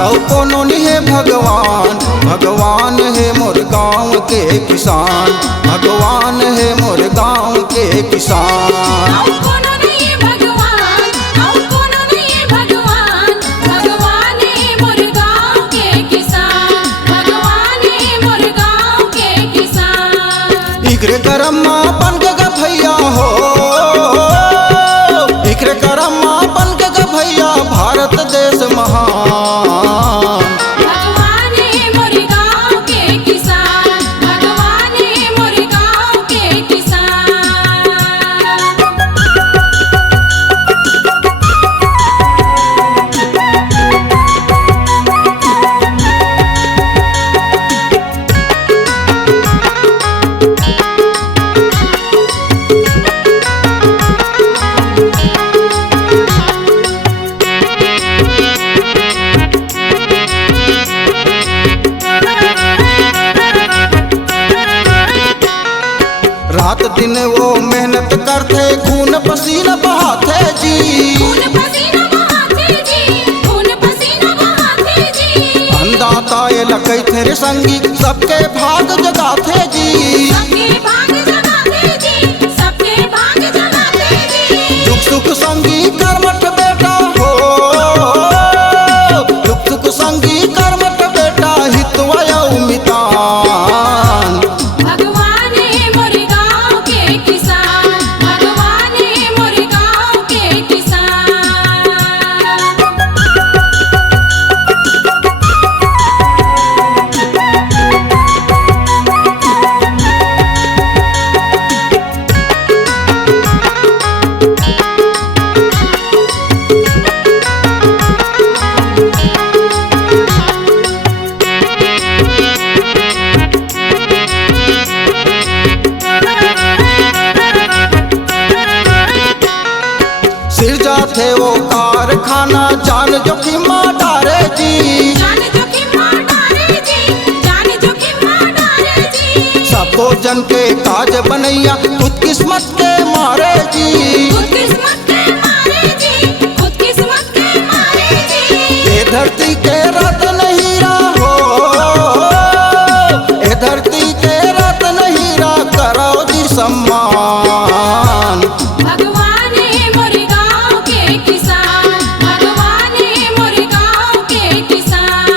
और कोनो नहीं है भगवान, भगवान है मोर गाँव के किसान, भगवान है मोर गाँव के किसान। इकरे करम्मा बन के भैया हो, इकरे करम्मा बन के भैया भारत देश महान। भगवान है मोर गाँव के किसान, भगवान है मोर गाँव के किसान। रात दिन वो मेहनत करते, खून पसीना बहाते जी, खून पसीना बहाते जी, खून पसीना बहाते जी। अन्नदाता ये लकई थे संगी, सबके भाग जगाते जी, सबके भाग जगाते जी, सबके भाग जगाते जी। दुख सुख संगी कर्मठ बेटा हो, दुख सुख संगी कर्मठ बेटा हितवय मितान। भगवान है मोर गाँव के किसान, भगवान है मोर गाँव के किसान। सिरजा थे वो कारखाना जान जोखिम डारे जी, जान जोखिम डारे जी, जान जोखिम डारे जी। सबको जन के काज बनैया खुद किस्मत के मारे जी, खुद किस्मत के मारे जी, खुद किस्मत के मारे जी। ये धरती के रत्न हीरा हो, ये धरती के रत्न हीरा करो जी सम्मान। भगवान है मोर गाँव के किसान, भगवान है मोर गाँव के किसान।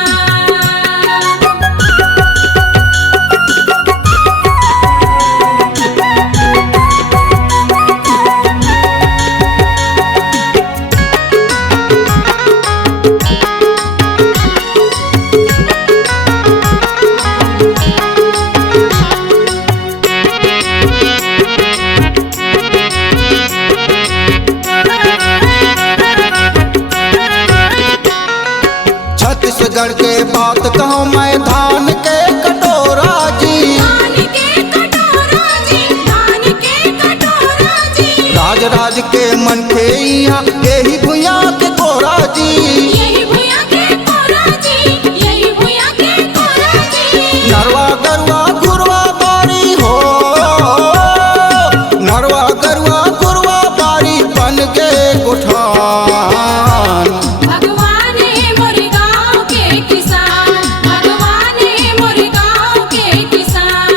छत्तीसगढ़ के बात कहूँ मैं धान के कटोरा जी, धान के कटोरा जी, धान के कटोरा जी। राज राज के मन के यहाँ यही भुया के कोरा जी, यही भुया के कोरा जी, यही भुया के कोरा जी। नरवा गरुआ गुरवा बारी हो, नरवा गरुआ गुरवा बारी बन के गुठान। भगवान है मोर गाँव के किसान, भगवान है मोर गाँव के किसान।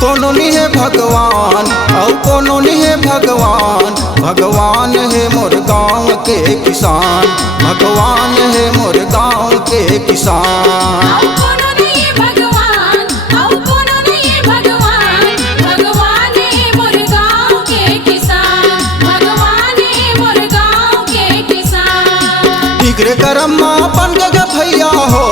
कोनो नहीं है भगवान और कोनो नहीं है भगवान, भगवान है मोर गाँव के किसान, भगवान है मोर गाँव के किसान। और कोनो नहीं है भगवान, और कोनो नहीं है भगवान, भगवान है मोर गाँव के किसान, भगवान है मोर गाँव के किसान। इकरे करम्मा बन के भैया हो,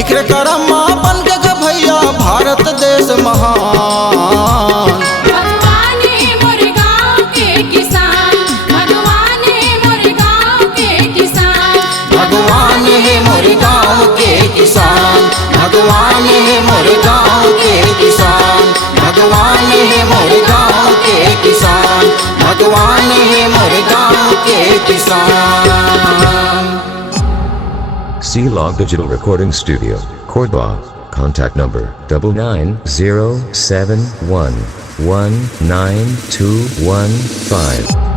इकरे करम्मा बन के भैया भारत देश महान। भगवान है मोर गाँव के किसान, भगवान है मोर गाँव के किसान। भगवान है मोर गाँव के किसान, भगवान है मोर गाँव के किसान, भगवान है मोर गाँव के किसान, भगवान है मोर गाँव के किसान। C-Log Digital Recording Studio, Cordoba. Contact number 99071192115.